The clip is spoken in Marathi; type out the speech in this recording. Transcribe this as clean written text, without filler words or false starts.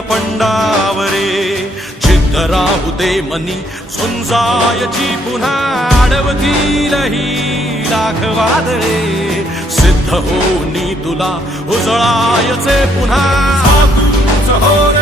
रणपंडावरे जिद्द राहू दे मनी झुंजायची पुन्हा अडवतील ही लाख वादळे सिद्ध होनी तुला उजळायचे पुन्हा हो